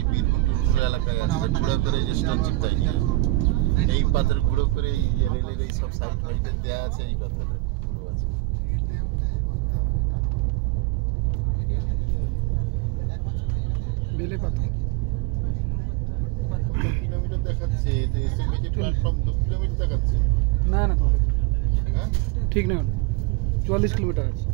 এই বীরভূম এলাকায় আছে গুঁড়ো করে এই যে স্টোন চিপটাই নিয়ে এই পাথর গুঁড়ো করে এই রেলের এই সব সাইড ফাইডে দেওয়া আছে এই পাথরে গুঁড়ো আছে। বেলে পাথর কিলোমিটার দেখাচ্ছে এসএমবিজি প্ল্যাটফর্ম 2 কিলোমিটার দেখাচ্ছে না না তো হ্যাঁ ঠিক না 44 কিলোমিটার আছে।